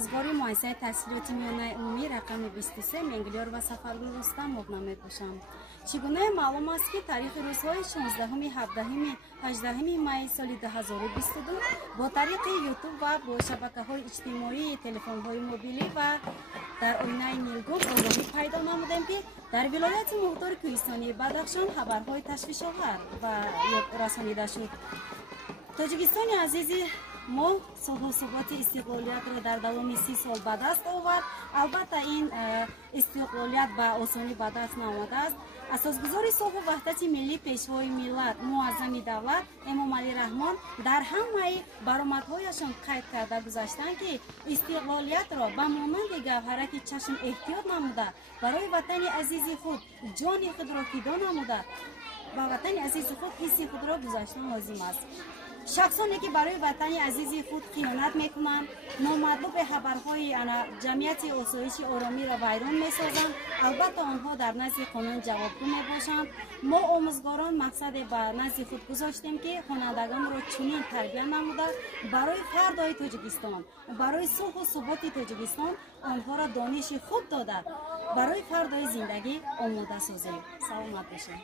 آموزگاری مؤسسه تحصیلاتی میانه عمومی رقم 23 منگلیار و سفرگل رستم مبنامه باشم. چگونه معلوم است که تاریخ روزهای 16 17 18 می سال 2022 با طریق یوتیوب و با شبکه‌های اجتماعی، تلفن‌های موبیلی و در آینه نیلگون آگاهی پیدا نمودیم که در ولایت مقدار کوهستانی بدخشان خبرهای تشویش‌آور و رسانیده شد. تاجیکستان عزیزی ما صلح و ثبات استقلالیت را در دوام 30 سال به دست آورد. البته این استقلالیت به آسانی به دست نآمده است. اساسگزار صلح و وحدت ملی پیشوای ملت معظم دولت امام علی رحمان در همه برآمدهایشان قید کرده گذاشتند که استقلالیت را به مانند گوهره که چشم احتیاط نموده برای وطن عزیز خود جان خود را فدا نموده و وطن عزیز خود حس خود را گذاشتن لازم است. شخصانی که برای وطن عزیز خود خیانت میکنند، نامطلوب خبرهای جمعیت آسایش آرامی را ویران میسازند، البته آنها در نزد قانون جوابگو میباشند. ما آموزگاران مقصد به نزد خود گذاشتیم که خوانندگان را چنین تربیت نموده برای فردای تاجیکستان، برای صلح و ثبات تاجیکستان آنها را دانش خوب داده برای فردای زندگی آماده سازیم. سلامت باشید.